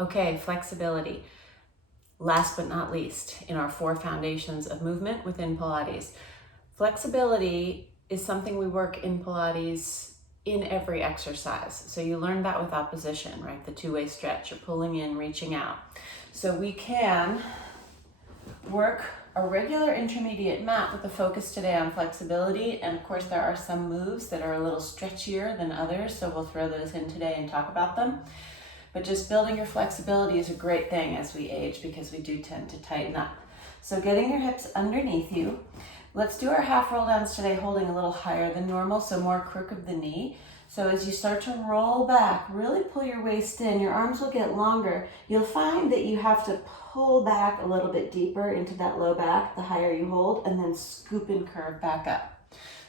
Okay, flexibility. Last but not least, in our 4 foundations of movement within Pilates. Flexibility is something we work in Pilates in every exercise. So you learn that with opposition, right? The two-way stretch, you're pulling in, reaching out. So we can work a regular intermediate mat with a focus today on flexibility. And of course, there are some moves that are a little stretchier than others. So we'll throw those in today and talk about them. But just building your flexibility is a great thing as we age because we do tend to tighten up. So getting your hips underneath you. Let's do our half roll downs today, holding a little higher than normal, so more crook of the knee. So as you start to roll back, really pull your waist in. Your arms will get longer. You'll find that you have to pull back a little bit deeper into that low back, the higher you hold, and then scoop and curve back up.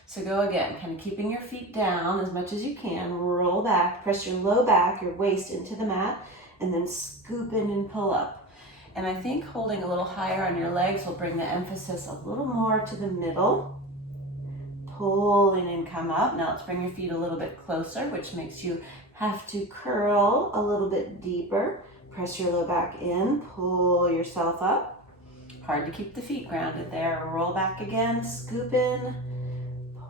So go again, kind of keeping your feet down as much as you can. Roll back, press your low back, your waist into the mat, and then scoop in and pull up. And I think holding a little higher on your legs will bring the emphasis a little more to the middle. Pull in and come up. Now let's bring your feet a little bit closer, which makes you have to curl a little bit deeper. Press your low back in, pull yourself up. Hard to keep the feet grounded there. Roll back again, scoop in.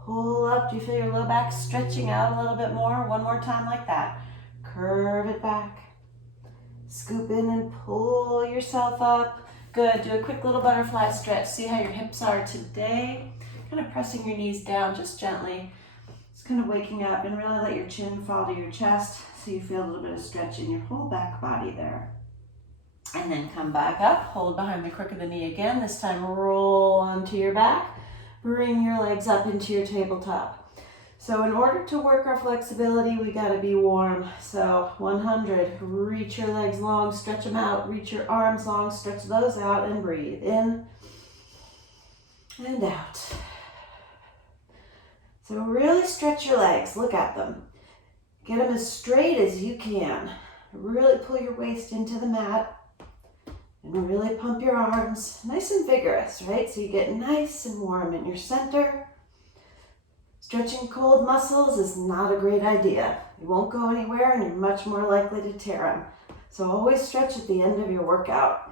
Pull up. Do you feel your low back stretching out a little bit more? One more time like that. Curve it back. Scoop in and pull yourself up. Good. Do a quick little butterfly stretch. See how your hips are today. Kind of pressing your knees down just gently. Just kind of waking up and really let your chin fall to your chest so you feel a little bit of stretch in your whole back body there. And then come back up. Hold behind the crook of the knee again. This time roll onto your back. Bring your legs up into your tabletop. So in order to work our flexibility, we gotta be warm. So 100, reach your legs long, stretch them out, reach your arms long, stretch those out and breathe in and out. So really stretch your legs, look at them. Get them as straight as you can. Really pull your waist into the mat. And really pump your arms, nice and vigorous, right? So you get nice and warm in your center. Stretching cold muscles is not a great idea. You won't go anywhere and you're much more likely to tear them. So always stretch at the end of your workout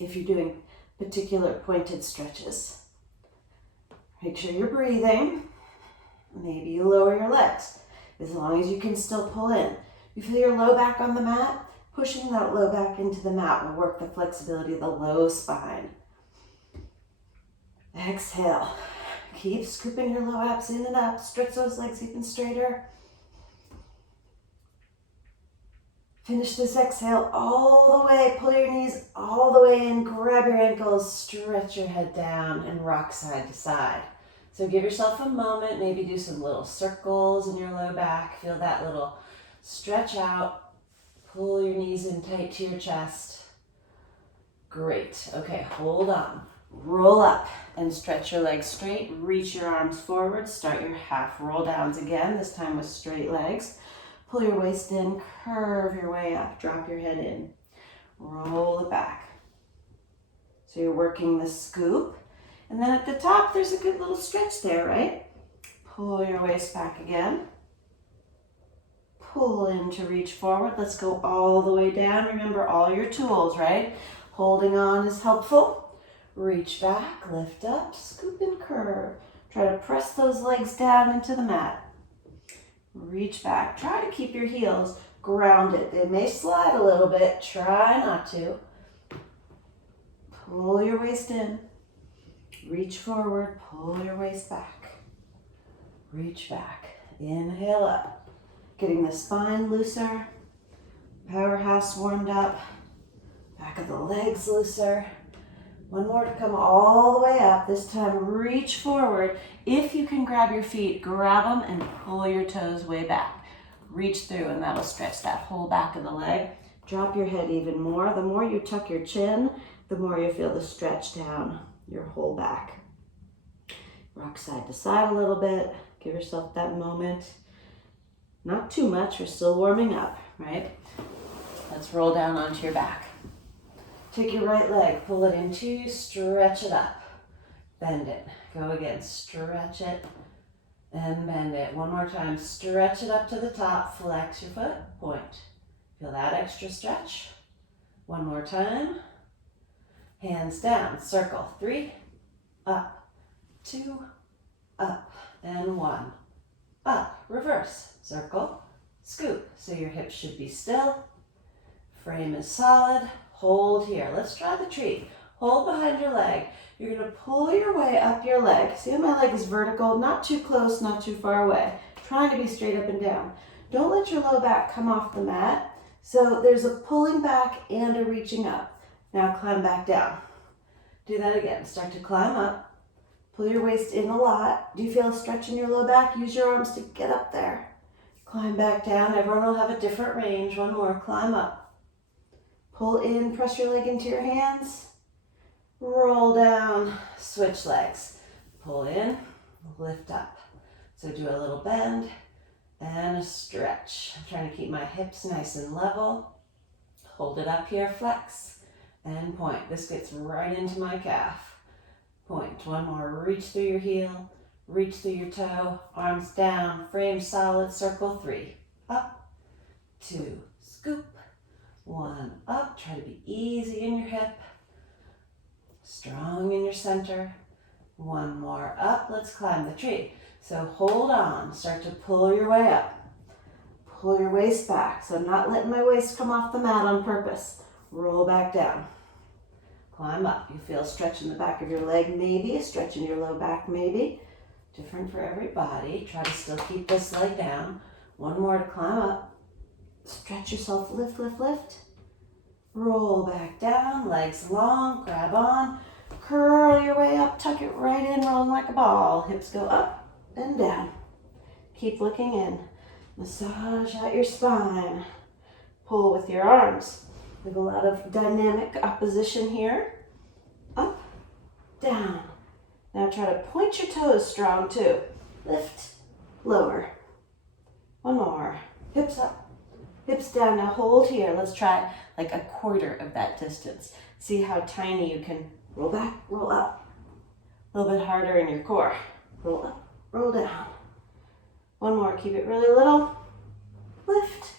if you're doing particular pointed stretches. Make sure you're breathing. Maybe you lower your legs as long as you can still pull in. You feel your low back on the mat? Pushing that low back into the mat will work the flexibility of the low spine. Exhale. Keep scooping your low abs in and up. Stretch those legs even straighter. Finish this exhale all the way. Pull your knees all the way in. Grab your ankles. Stretch your head down and rock side to side. So give yourself a moment. Maybe do some little circles in your low back. Feel that little stretch out. Pull your knees in tight to your chest. Great. Okay, hold on. Roll up and stretch your legs straight. Reach your arms forward. Start your half roll downs again, this time with straight legs. Pull your waist in, curve your way up. Drop your head in. Roll it back. So you're working the scoop. And then at the top, there's a good little stretch there, right? Pull your waist back again. Pull in to reach forward. Let's go all the way down. Remember all your tools, right? Holding on is helpful. Reach back, lift up, scoop and curve. Try to press those legs down into the mat. Reach back. Try to keep your heels grounded. They may slide a little bit. Try not to. Pull your waist in. Reach forward. Pull your waist back. Reach back. Inhale up. Getting the spine looser, powerhouse warmed up, back of the legs looser. One more to come all the way up. This time reach forward. If you can grab your feet, grab them and pull your toes way back. Reach through and that'll stretch that whole back of the leg. Drop your head even more. The more you tuck your chin, the more you feel the stretch down your whole back. Rock side to side a little bit. Give yourself that moment. Not too much, we're still warming up, right? Let's roll down onto your back. Take your right leg, pull it into you, stretch it up. Bend it. Go again, stretch it and bend it. One more time, stretch it up to the top, flex your foot, point. Feel that extra stretch? One more time. Hands down, circle. 3, up, 2, up, and 1. Up, reverse, circle, scoop. So your hips should be still. Frame is solid. Hold here. Let's try the tree. Hold behind your leg. You're going to pull your way up your leg. See how my leg is vertical? Not too close, not too far away. Trying to be straight up and down. Don't let your low back come off the mat. So there's a pulling back and a reaching up. Now climb back down. Do that again. Start to climb up. Pull your waist in a lot. Do you feel a stretch in your low back? Use your arms to get up there. Climb back down. Everyone will have a different range. One more. Climb up. Pull in. Press your leg into your hands. Roll down. Switch legs. Pull in. Lift up. So do a little bend and a stretch. I'm trying to keep my hips nice and level. Hold it up here. Flex. And point. This gets right into my calf. Point. One more. Reach through your heel. Reach through your toe. Arms down. Frame solid. Circle. 3. Up. 2. Scoop. 1. Up. Try to be easy in your hip. Strong in your center. 1 more. Up. Let's climb the tree. So hold on. Start to pull your way up. Pull your waist back. So I'm not letting my waist come off the mat on purpose. Roll back down. Climb up. You feel a stretch in the back of your leg, maybe. A stretch in your low back, maybe. Different for every body. Try to still keep this leg down. 1 more to climb up. Stretch yourself. Lift, lift, lift. Roll back down. Legs long. Grab on. Curl your way up. Tuck it right in, rolling like a ball. Hips go up and down. Keep looking in. Massage out your spine. Pull with your arms. We have a lot of dynamic opposition here. Up, down. Now try to point your toes strong too. Lift, lower. 1 more. Hips up, hips down. Now hold here. Let's try like a quarter of that distance. See how tiny you can roll back, roll up. A little bit harder in your core. Roll up, roll down. 1 more. Keep it really little. Lift.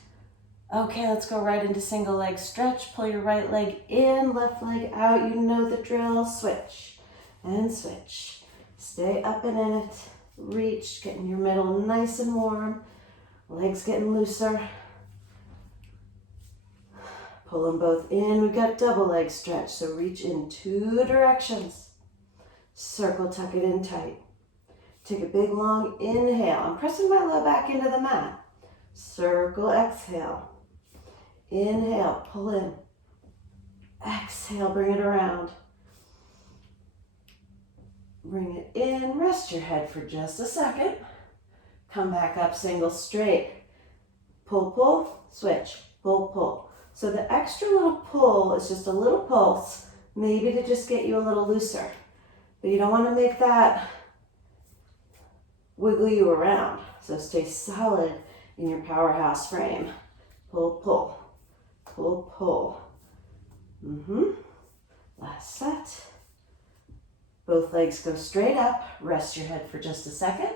Okay, let's go right into single leg stretch. Pull your right leg in, left leg out. You know the drill. Switch and switch. Stay up and in it. Reach, getting your middle nice and warm. Legs getting looser. Pull them both in. We've got double leg stretch, so reach in 2 directions. Circle, tuck it in tight. Take a big long inhale. I'm pressing my low back into the mat. Circle, exhale. Inhale, pull in. Exhale, bring it around. Bring it in, rest your head for just a second. Come back up, single straight. Pull, pull, switch, pull, pull. So the extra little pull is just a little pulse, maybe to just get you a little looser. But you don't want to make that wiggle you around. So stay solid in your powerhouse frame. Pull, pull. Pull, pull. Last set. Both legs go straight up. Rest your head for just a second.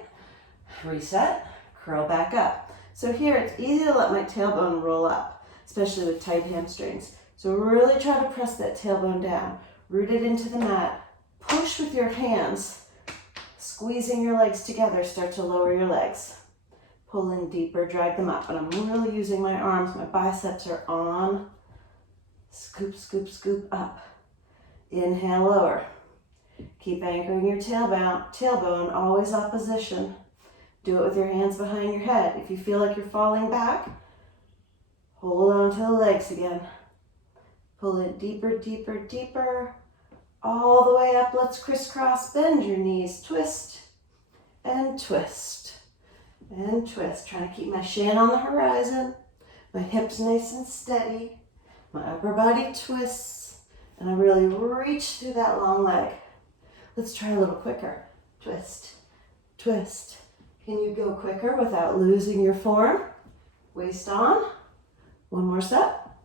Reset. Curl back up. So here it's easy to let my tailbone roll up, especially with tight hamstrings. So really try to press that tailbone down. Root it into the mat. Push with your hands. Squeezing your legs together. Start to lower your legs. Pull in deeper, drag them up. But I'm really using my arms. My biceps are on. Scoop, scoop, scoop up. Inhale, lower. Keep anchoring your tailbone, always opposition. Do it with your hands behind your head. If you feel like you're falling back, hold on to the legs again. Pull it deeper, deeper, deeper. All the way up. Let's crisscross. Bend your knees. Twist and twist. And twist. Trying to keep my shin on the horizon. My hips nice and steady. My upper body twists. And I really reach through that long leg. Let's try a little quicker. Twist, twist. Can you go quicker without losing your form? Waist on. 1 more step.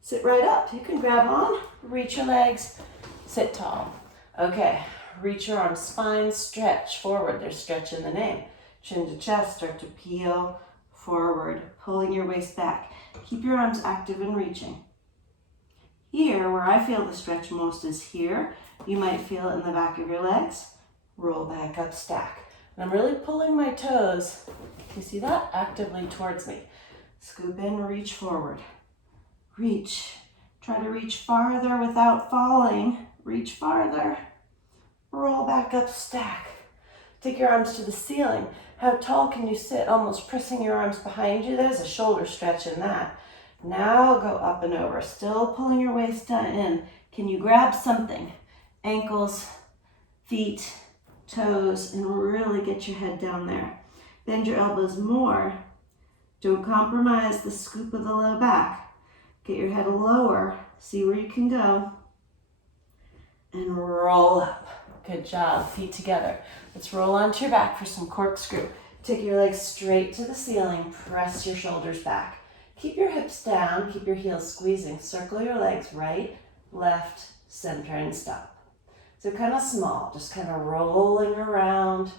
Sit right up. You can grab on. Reach your legs. Sit tall. Okay. Reach your arms, spine stretch forward. There's stretch in the name. Chin to chest, start to peel forward, pulling your waist back. Keep your arms active and reaching. Here, where I feel the stretch most is here. You might feel it in the back of your legs. Roll back up, stack. And I'm really pulling my toes, you see that? Actively towards me. Scoop in, reach forward. Reach. Try to reach farther without falling. Reach farther. Roll back up, stack. Take your arms to the ceiling. How tall can you sit? Almost pressing your arms behind you. There's a shoulder stretch in that. Now go up and over. Still pulling your waist in. Can you grab something? Ankles, feet, toes, and really get your head down there. Bend your elbows more. Don't compromise the scoop of the low back. Get your head lower. See where you can go. And roll up. Good job. Feet together. Let's roll onto your back for some corkscrew. Take your legs straight to the ceiling. Press your shoulders back. Keep your hips down. Keep your heels squeezing. Circle your legs right, left, center, and stop. So kind of small. Just kind of rolling around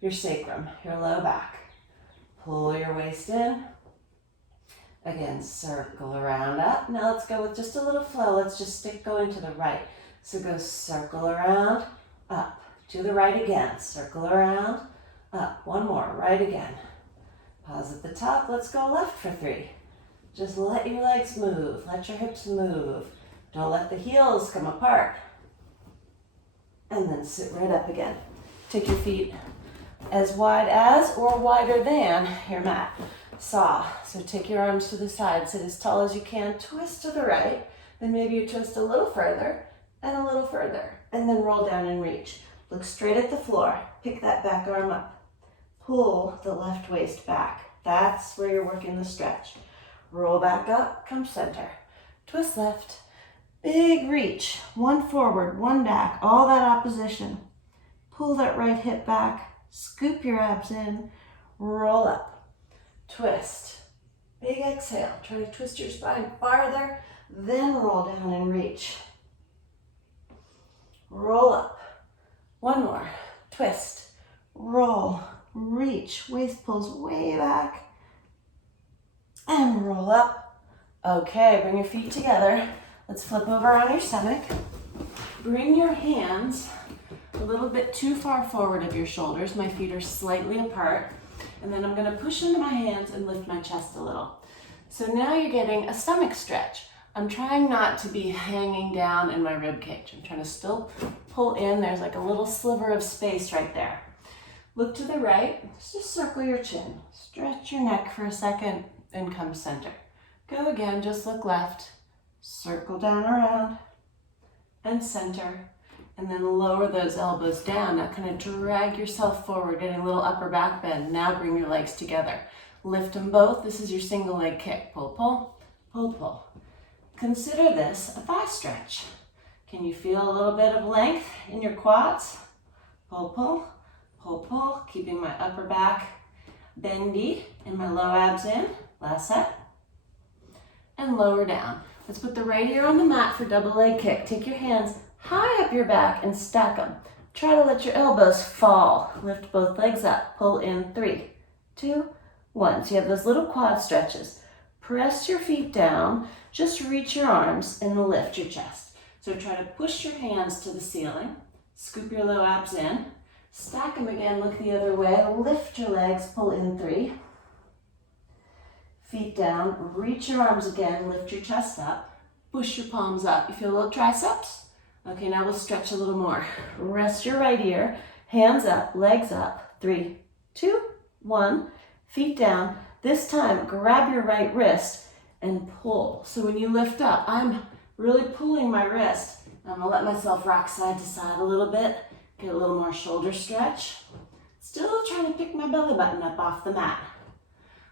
your sacrum, your low back. Pull your waist in. Again, circle around up. Now let's go with just a little flow. Let's just stick going to the right. So go circle around, up. To the right again. Circle around, up. One more. Right again. Pause at the top. Let's go left for 3. Just let your legs move. Let your hips move. Don't let the heels come apart. And then sit right up again. Take your feet as wide as or wider than your mat. Saw. So take your arms to the side. Sit as tall as you can. Twist to the right. Then maybe you twist a little further and a little further. And then roll down and reach. Look straight at the floor. Pick that back arm up. Pull the left waist back. That's where you're working the stretch. Roll back up. Come center. Twist left. Big reach. One forward, one back. All that opposition. Pull that right hip back. Scoop your abs in. Roll up. Twist. Big exhale. Try to twist your spine farther. Then roll down and reach. Roll up. One more. Twist. Roll. Reach. Waist pulls way back. And roll up. Okay, bring your feet together. Let's flip over on your stomach. Bring your hands a little bit too far forward of your shoulders. My feet are slightly apart. And then I'm going to push into my hands and lift my chest a little. So now you're getting a stomach stretch. I'm trying not to be hanging down in my rib cage. I'm trying to still pull in. There's like a little sliver of space right there. Look to the right. Just circle your chin. Stretch your neck for a second and come center. Go again. Just look left. Circle down around and center. And then lower those elbows down. Now kind of drag yourself forward, getting a little upper back bend. Now bring your legs together. Lift them both. This is your single leg kick. Pull, pull, pull, pull. Consider this a thigh stretch. Can you feel a little bit of length in your quads? Pull, pull, pull, pull. Keeping my upper back bendy and my low abs in. Last set. And lower down. Let's put the right ear on the mat for double leg kick. Take your hands high up your back and stack them. Try to let your elbows fall. Lift both legs up. Pull in 3, 2, 1. So you have those little quad stretches. Press your feet down. Just reach your arms and lift your chest. So try to push your hands to the ceiling. Scoop your low abs in. Stack them again. Look the other way. Lift your legs. Pull in 3. Feet down. Reach your arms again. Lift your chest up. Push your palms up. You feel a little triceps? Okay, now we'll stretch a little more. Rest your right ear, hands up, legs up. 3, 2, 1. Feet down. This time, grab your right wrist and pull. So when you lift up, I'm really pulling my wrist. I'm gonna let myself rock side to side a little bit, get a little more shoulder stretch. Still trying to pick my belly button up off the mat.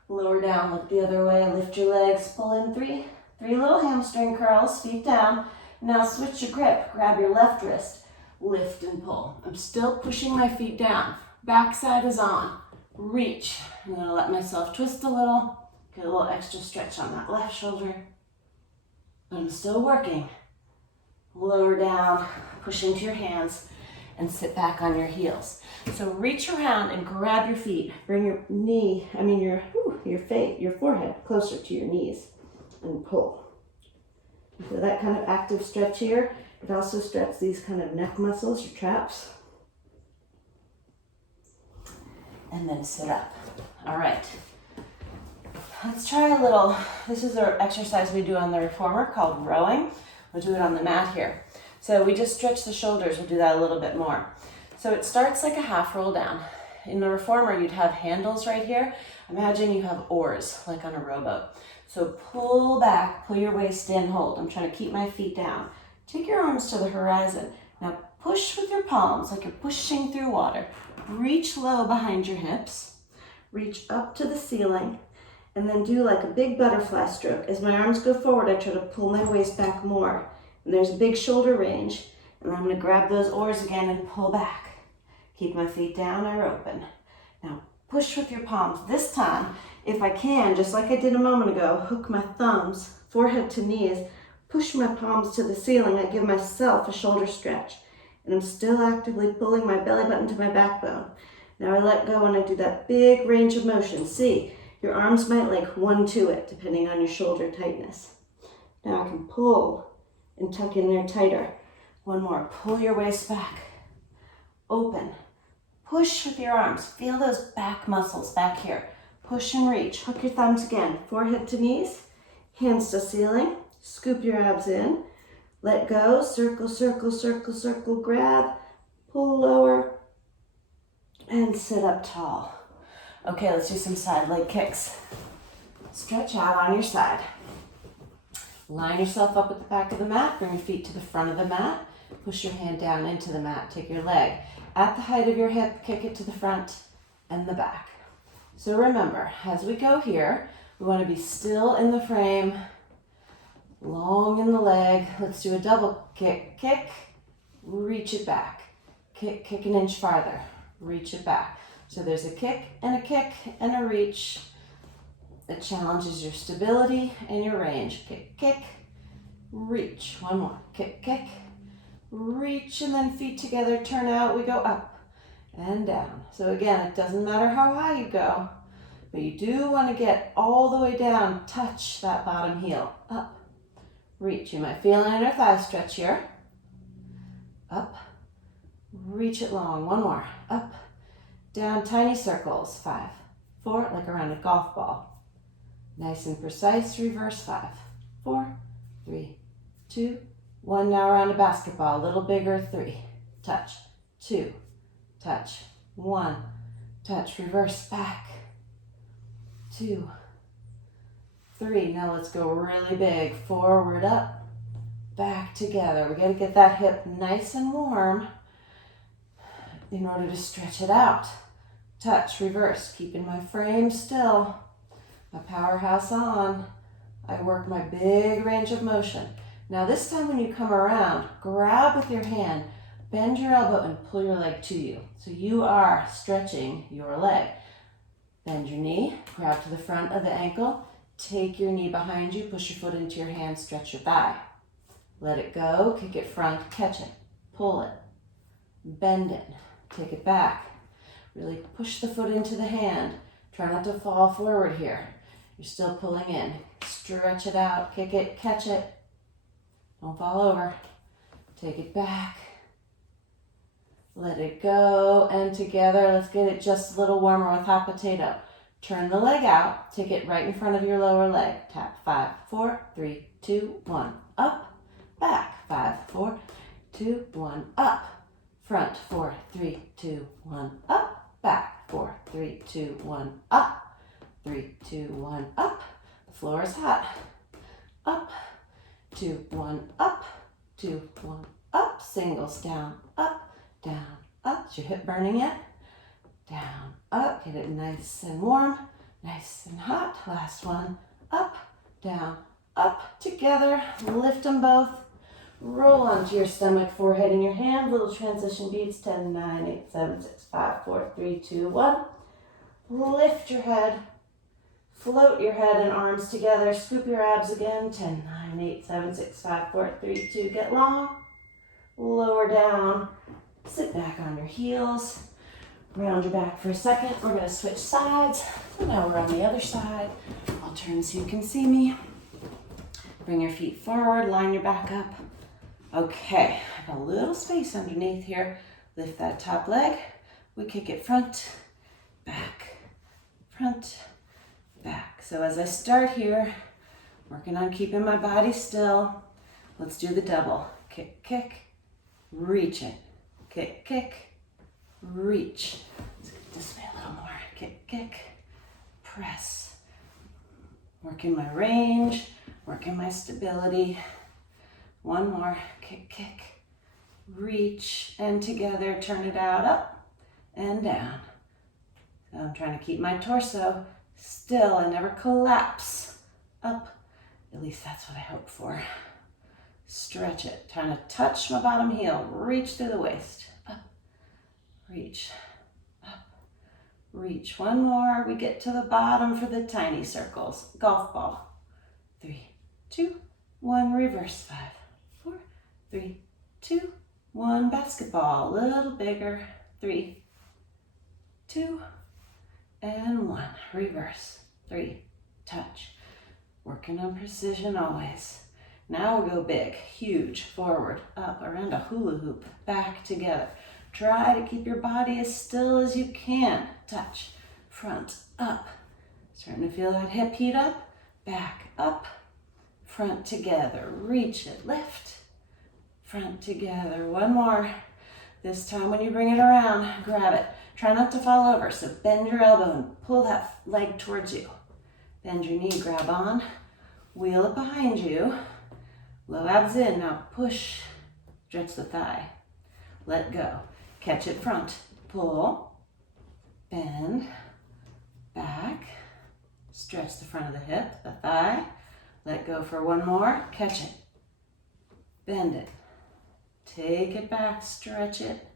Lower down, look the other way, lift your legs, pull in 3. 3 little hamstring curls, feet down. Now switch your grip, grab your left wrist, lift and pull. I'm still pushing my feet down. Backside is on. Reach. I'm gonna let myself twist a little, get a little extra stretch on that left shoulder. But I'm still working. Lower down, push into your hands, and sit back on your heels. So reach around and grab your feet. Bring your forehead closer to your knees and pull. So that kind of active stretch here, it also stretches these kind of neck muscles, your traps. And then sit up. All right. Let's try a little, this is our exercise we do on the reformer called rowing. We'll do it on the mat here. So we just stretch the shoulders. We'll do that a little bit more. So it starts like a half roll down. In the reformer, you'd have handles right here. Imagine you have oars, like on a rowboat. So pull back, pull your waist in, hold. I'm trying to keep my feet down. Take your arms to the horizon. Now push with your palms like you're pushing through water. Reach low behind your hips. Reach up to the ceiling. And then do like a big butterfly stroke. As my arms go forward, I try to pull my waist back more. And there's a big shoulder range. And then I'm gonna grab those oars again and pull back. Keep my feet down or open. Now push with your palms. This time, if I can, just like I did a moment ago, hook my thumbs, forehead to knees, push my palms to the ceiling. I give myself a shoulder stretch. And I'm still actively pulling my belly button to my backbone. Now I let go and I do that big range of motion. See? Your arms might like 1 to it, depending on your shoulder tightness. Now I can pull and tuck in there tighter. One more, pull your waist back. Open, push with your arms. Feel those back muscles back here. Push and reach, hook your thumbs again. Forehead to knees, hands to ceiling. Scoop your abs in. Let go, circle, circle, circle, circle, grab. Pull lower and sit up tall. Okay, let's do some side leg kicks. Stretch out on your side. Line yourself up at the back of the mat. Bring your feet to the front of the mat. Push your hand down into the mat. Take your leg at the height of your hip. Kick it to the front and the back. So remember, as we go here, we want to be still in the frame, long in the leg. Let's do a double kick. Kick, reach it back. Kick, kick an inch farther. Reach it back. So there's a kick and a reach. It challenges your stability and your range. Kick, kick, reach. One more. Kick, kick, reach, and then feet together, turn out. We go up and down. So again, it doesn't matter how high you go, but you do want to get all the way down. Touch that bottom heel. Up, reach. You might feel an inner thigh stretch here. Up, reach it long. One more. Up, down, tiny circles. 5, 4, like around a golf ball. Nice and precise, reverse. 5, 4, 3, 2, 1. Now around a basketball, a little bigger. 3, touch, 2, touch, 1, touch, reverse, back, 2, 3. Now let's go really big. Forward, up, back, together. We got to get that hip nice and warm in order to stretch it out. Touch, reverse, keeping my frame still, my powerhouse on. I work my big range of motion. Now this time when you come around, grab with your hand, bend your elbow and pull your leg to you. So you are stretching your leg. Bend your knee, grab to the front of the ankle, take your knee behind you, push your foot into your hand, stretch your thigh. Let it go, kick it front, catch it, pull it, bend it, take it back. Really push the foot into the hand. Try not to fall forward here. You're still pulling in. Stretch it out, kick it, catch it. Don't fall over. Take it back. Let it go, and together, let's get it just a little warmer with hot potato. Turn the leg out, take it right in front of your lower leg. Tap. 5, 4, 3, 2, 1. Up, back. 5, 4, 2, 1. Up, front. 4, 3, 2, 1. Up. Back, 4, 3, 2, 1, up, 3, 2, 1, up. The floor is hot. Up, 2, 1, up, 2, 1, up. Singles down, up, down, up. Is your hip burning yet? Down, up. Get it nice and warm, nice and hot. Last one. Up, down, up. Together. Lift them both. Roll onto your stomach, forehead in your hand. Little transition beats. 10, 9, 8, 7, 6, 5, 4, 3, 2, 1. Lift your head. Float your head and arms together. Scoop your abs again. 10, 9, 8, 7, 6, 5, 4, 3, 2. Get long. Lower down. Sit back on your heels. Round your back for a second. We're going to switch sides. So now we're on the other side. I'll turn so you can see me. Bring your feet forward, line your back up. Okay, I have a little space underneath here. Lift that top leg. We kick it front, back, front, back. So as I start here, working on keeping my body still, let's do the double. Kick, kick, reach it. Kick, kick, reach. Let's get this way a little more. Kick, kick, press. Working my range, working my stability. One more. Kick, kick, reach, and together turn it out, up and down. So I'm trying to keep my torso still and never collapse. Up, at least that's what I hope for. Stretch it, trying to touch my bottom heel, reach through the waist. Up, reach, up, reach. One more, we get to the bottom for the tiny circles. Golf ball. 3, 2, 1, reverse. 5, 4, 3, 2, 1, basketball. A little bigger. 3, 2, and 1, reverse. 3, touch. Working on precision always. Now we'll go big, huge, forward, up, around a hula hoop, back together. Try to keep your body as still as you can. Touch, front, up. Starting to feel that hip heat up, back, up, front together. Reach it, lift, front together. One more. This time when you bring it around, grab it. Try not to fall over, so bend your elbow and pull that leg towards you. Bend your knee, grab on, wheel it behind you. Low abs in, now push, stretch the thigh, let go. Catch it front, pull, bend, back, stretch the front of the hip, the thigh, let go for one more, catch it, bend it, take it back, stretch it,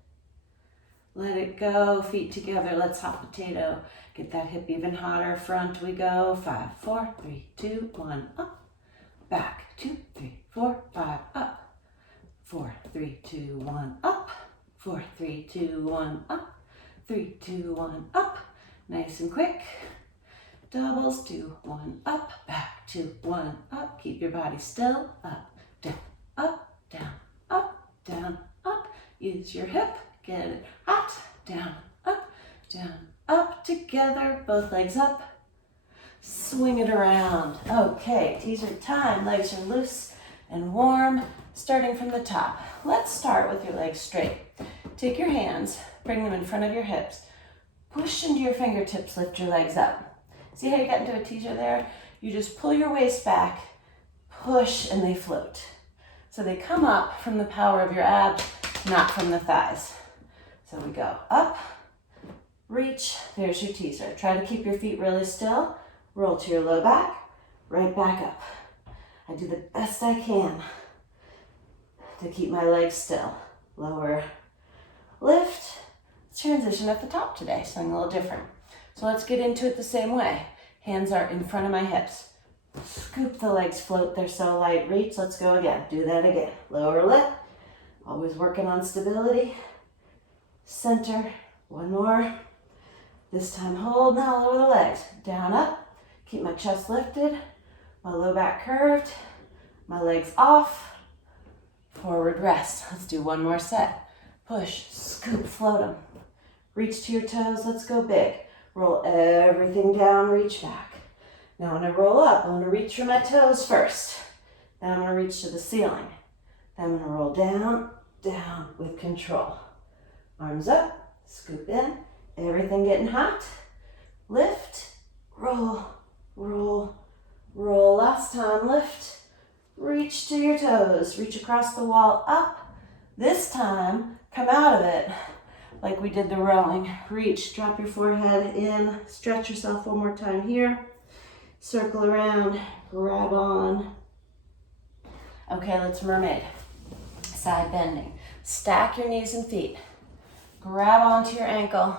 let it go, feet together, let's hop potato. Get that hip even hotter, front we go, 5, 4, 3, 2, 1, up, back, 2, 3, 4, 5, up, 4, 3, 2, 1, up, 4, 3, 2, 1, up, 3, 2, 1, up, nice and quick, doubles, 2, 1, up, back, 2, 1, up, keep your body still, up, down, up, down, up, down, up, use your hip, get it hot, down, up, together, both legs up, swing it around. Okay, teaser time, legs are loose and warm, starting from the top. Let's start with your legs straight. Take your hands, bring them in front of your hips, push into your fingertips, lift your legs up. See how you got into a teaser there? You just pull your waist back, push, and they float. So they come up from the power of your abs, not from the thighs. So we go up, reach, there's your teaser. Try to keep your feet really still. Roll to your low back, right back up. I do the best I can to keep my legs still. Lower, lift. Let's transition at the top today, something a little different. So let's get into it the same way. Hands are in front of my hips. Scoop the legs, float, they're so light. Reach, let's go again. Do that again. Lower lip, always working on stability. Center, one more. This time hold, now lower the legs. Down, up, keep my chest lifted, my low back curved, my legs off, forward rest. Let's do one more set. Push, scoop, float them. Reach to your toes, let's go big. Roll everything down, reach back. Now when I roll up, I'm gonna reach for my toes first. Then I'm gonna reach to the ceiling. Then I'm gonna roll down, down with control. Arms up, scoop in, everything getting hot. Lift, roll, roll, roll. Last time, lift, reach to your toes, reach across the wall, up. This time, come out of it like we did the rowing. Reach, drop your forehead in, stretch yourself one more time here. Circle around, grab on. Okay, let's mermaid. Side bending. Stack your knees and feet. Grab onto your ankle.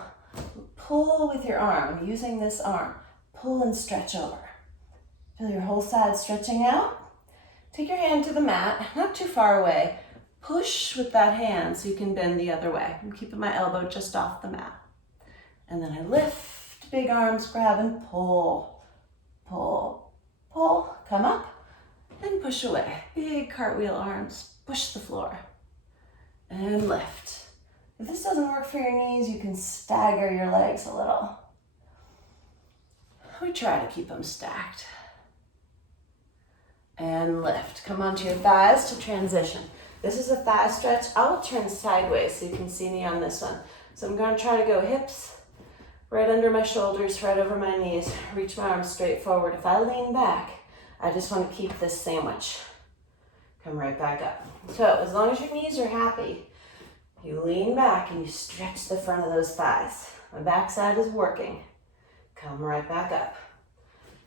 Pull with your arm. I'm using this arm. Pull and stretch over. Feel your whole side stretching out. Take your hand to the mat, not too far away. Push with that hand so you can bend the other way. I'm keeping my elbow just off the mat. And then I lift, big arms, grab and pull. Pull, pull, come up, and push push away. Big cartwheel arms, push the floor. And lift. If this doesn't work for your knees, you can stagger your legs a little. We try to keep them stacked. And lift. Come onto your thighs to transition. This is a thigh stretch. I'll turn sideways so you can see me on this one. So I'm going to try to go hips right under my shoulders, right over my knees. Reach my arms straight forward. If I lean back, I just want to keep this sandwich. Come right back up. So as long as your knees are happy, you lean back and you stretch the front of those thighs. My backside is working. Come right back up.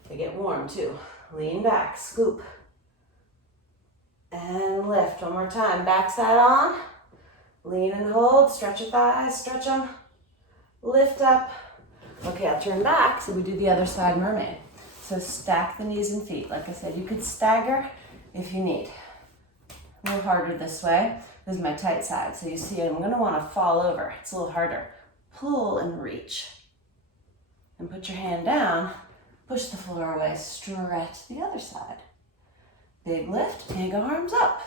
They get warm too. Lean back, scoop. And lift. One more time. Backside on. Lean and hold. Stretch your thighs. Stretch them. Lift up. Okay, I'll turn back so we do the other side mermaid. So stack the knees and feet. Like I said, you could stagger if you need. A little harder this way. This is my tight side. So you see I'm going to want to fall over. It's a little harder. Pull and reach. And put your hand down. Push the floor away. Stretch the other side. Big lift, big arms up.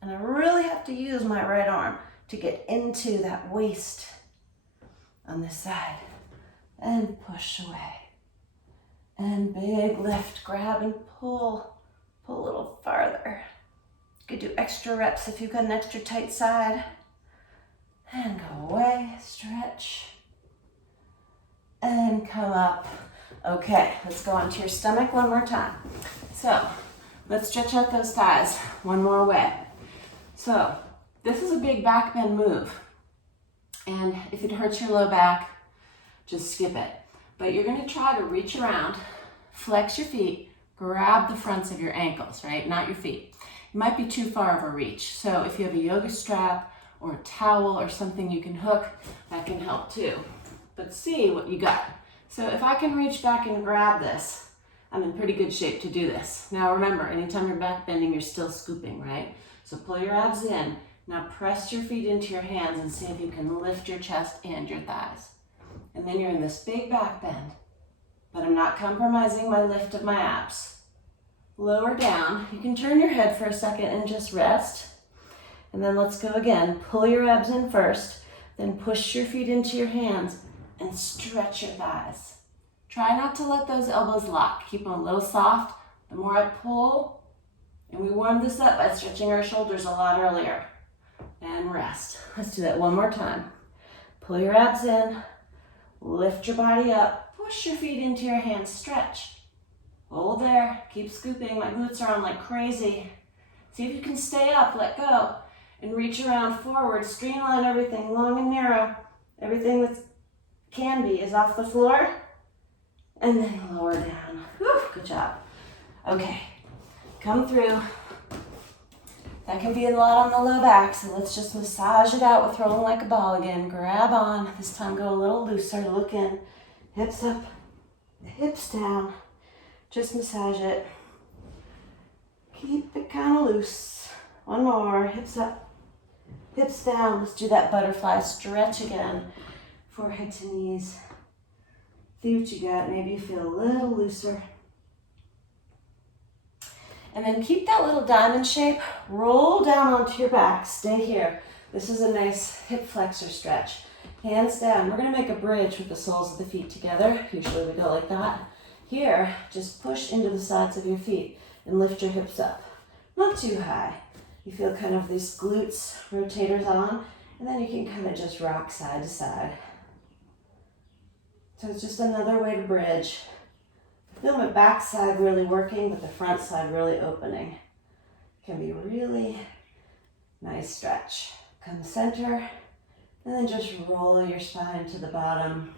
And I really have to use my right arm to get into that waist on this side. And push away. And big lift, grab and pull. Pull a little farther. You could do extra reps if you've got an extra tight side. And go away, stretch. And come up. Okay, let's go onto your stomach one more time. So, let's stretch out those thighs one more way. So, this is a big back bend move. And if it hurts your low back, just skip it. But you're gonna try to reach around, flex your feet, grab the fronts of your ankles, right? Not your feet. It might be too far of a reach. So if you have a yoga strap or a towel or something you can hook, that can help too. But see what you got. So if I can reach back and grab this, I'm in pretty good shape to do this. Now remember, anytime you're back bending, you're still scooping, right? So pull your abs in. Now press your feet into your hands and see if you can lift your chest and your thighs. And then you're in this big back bend, but I'm not compromising my lift of my abs. Lower down. You can turn your head for a second and just rest. And then let's go again. Pull your abs in first, then push your feet into your hands and stretch your thighs. Try not to let those elbows lock. Keep them a little soft. The more I pull, and we warmed this up by stretching our shoulders a lot earlier. And rest. Let's do that one more time. Pull your abs in. Lift your body up, push your feet into your hands, stretch. Hold there, keep scooping, my glutes are on like crazy. See if you can stay up, let go, and reach around forward, streamline everything, long and narrow. Everything that can be is off the floor, and then lower down. Whew, good job. Okay, come through. That can be a lot on the low back, so let's just massage it out with rolling like a ball again. Grab on, this time go a little looser, look in, hips up, hips down. Just massage it. Keep it kind of loose. One more, hips up, hips down. Let's do that butterfly stretch again. Forehead to knees. See what you got, maybe you feel a little looser. And then keep that little diamond shape, roll down onto your back, stay here. This is a nice hip flexor stretch. Hands down, we're gonna make a bridge with the soles of the feet together. Usually we go like that. Here, just push into the sides of your feet and lift your hips up. Not too high. You feel kind of these glutes rotators on, and then you can kind of just rock side to side. So it's just another way to bridge. Feel my back side really working, but the front side really opening. Can be really nice stretch. Come center, and then just roll your spine to the bottom.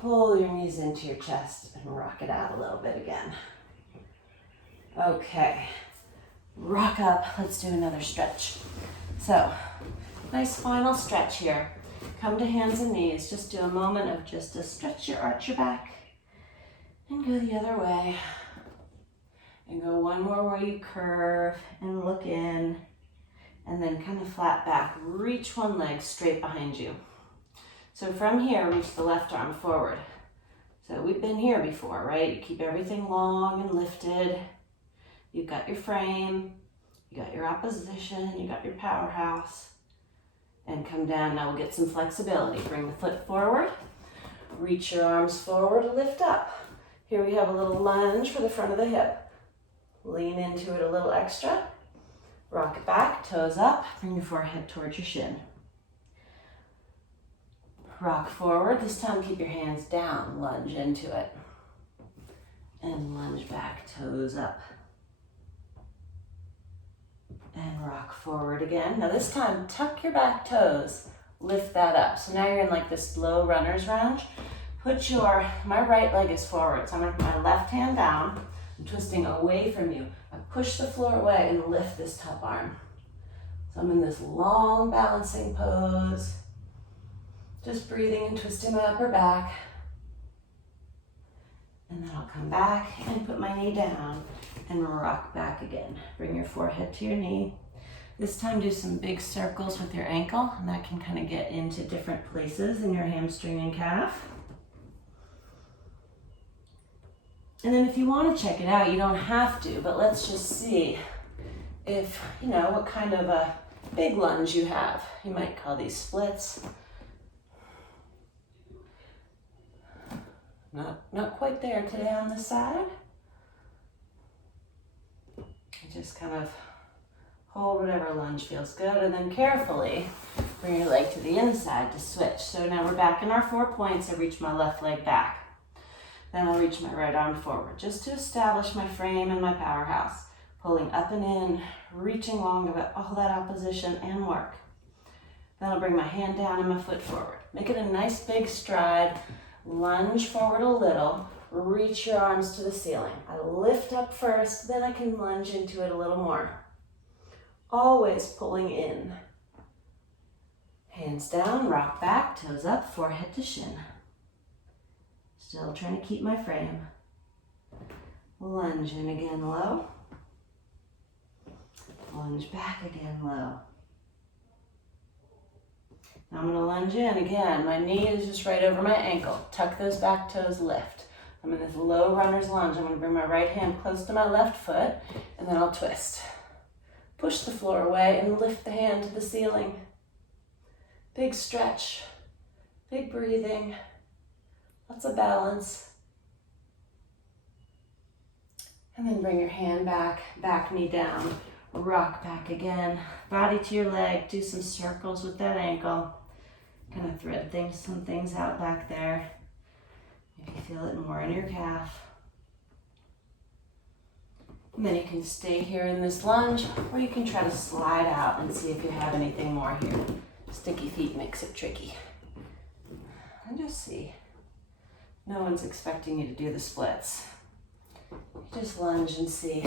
Pull your knees into your chest and rock it out a little bit again. Okay, rock up. Let's do another stretch. So, nice final stretch here. Come to hands and knees. Just do a moment of just a stretch your arch your back. And go the other way. And go one more where you curve and look in. And then kind of flat back. Reach one leg straight behind you. So from here, reach the left arm forward. So we've been here before, right? You keep everything long and lifted. You've got your frame, you got your opposition, you got your powerhouse. And come down. Now we'll get some flexibility. Bring the foot forward. Reach your arms forward, lift up. Here we have a little lunge for the front of the hip. Lean into it a little extra. Rock it back, toes up. Bring your forehead towards your shin. Rock forward. This time keep your hands down. Lunge into it. And lunge back, toes up. And rock forward again. Now this time, tuck your back toes. Lift that up. So now you're in like this low runner's lunge. My right leg is forward. So I'm gonna put my left hand down. I'm twisting away from you. I push the floor away and lift this top arm. So I'm in this long balancing pose. Just breathing and twisting my upper back. And then I'll come back and put my knee down and rock back again. Bring your forehead to your knee. This time do some big circles with your ankle, and that can kind of get into different places in your hamstring and calf. And then if you want to check it out, you don't have to, but let's just see if, what kind of a big lunge you have. You might call these splits. Not quite there today on this side. Just kind of hold whatever lunge feels good, and then carefully bring your leg to the inside to switch. So now we're back in our 4 points. I reach my left leg back. Then I'll reach my right arm forward, just to establish my frame and my powerhouse. Pulling up and in, reaching long of it, all that opposition and work. Then I'll bring my hand down and my foot forward. Make it a nice big stride. Lunge forward a little. Reach your arms to the ceiling. I lift up first, then I can lunge into it a little more. Always pulling in. Hands down, rock back, toes up, forehead to shin. Still trying to keep my frame. Lunge in again low. Lunge back again low. Now I'm going to lunge in again. My knee is just right over my ankle. Tuck those back toes, lift. I'm in this low runner's lunge. I'm going to bring my right hand close to my left foot, and then I'll twist. Push the floor away and lift the hand to the ceiling. Big stretch, big breathing, lots of balance. And then bring your hand back, back knee down, rock back again. Body to your leg, do some circles with that ankle. Kind of thread some things out back there. Maybe feel it more in your calf. And then you can stay here in this lunge, or you can try to slide out and see if you have anything more here. Sticky feet makes it tricky. And just see. No one's expecting you to do the splits. You just lunge and see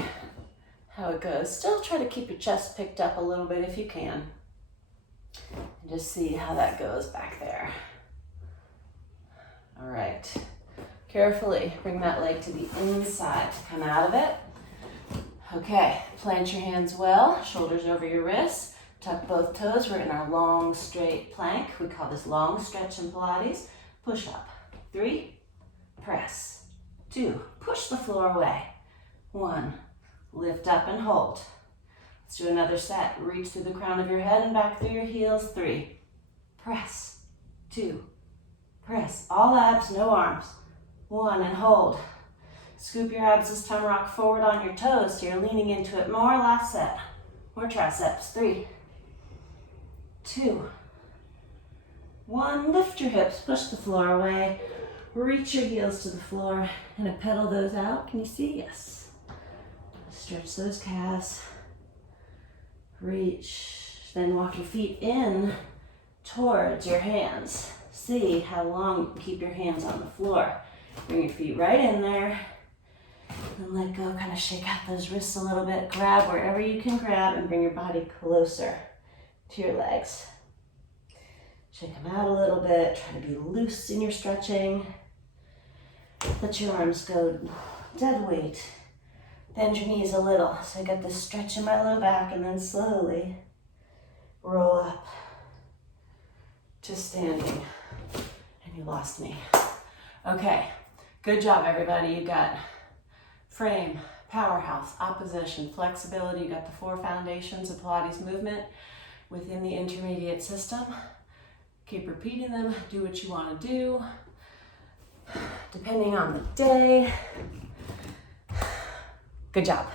how it goes. Still try to keep your chest picked up a little bit if you can. And just see how that goes back there. All right. Carefully bring that leg to the inside to come out of it. Okay, plant your hands well, shoulders over your wrists. Tuck both toes. We're in our long, straight plank. We call this long stretch in Pilates. Push up. 3, press. 2, push the floor away. 1, lift up and hold. Let's do another set. Reach through the crown of your head and back through your heels. 3, press. 2, press. All abs, no arms. 1, and hold. Scoop your abs this time, rock forward on your toes. So you're leaning into it more. Last set. More triceps. 3, 2, 1. Lift your hips, push the floor away. Reach your heels to the floor and pedal those out. Can you see? Yes. Stretch those calves. Reach. Then walk your feet in towards your hands. See how long you can keep your hands on the floor. Bring your feet right in there. And let go, kind of shake out those wrists a little bit. Grab wherever you can grab and bring your body closer to your legs. Shake them out a little bit. Try to be loose in your stretching. Let your arms go dead weight. Bend your knees a little. So I got this stretch in my low back, and then slowly roll up to standing. And you lost me. Okay, good job everybody. You got frame, powerhouse, opposition, flexibility. You got the 4 foundations of Pilates movement within the intermediate system. Keep repeating them. Do what you want to do, depending on the day. Good job.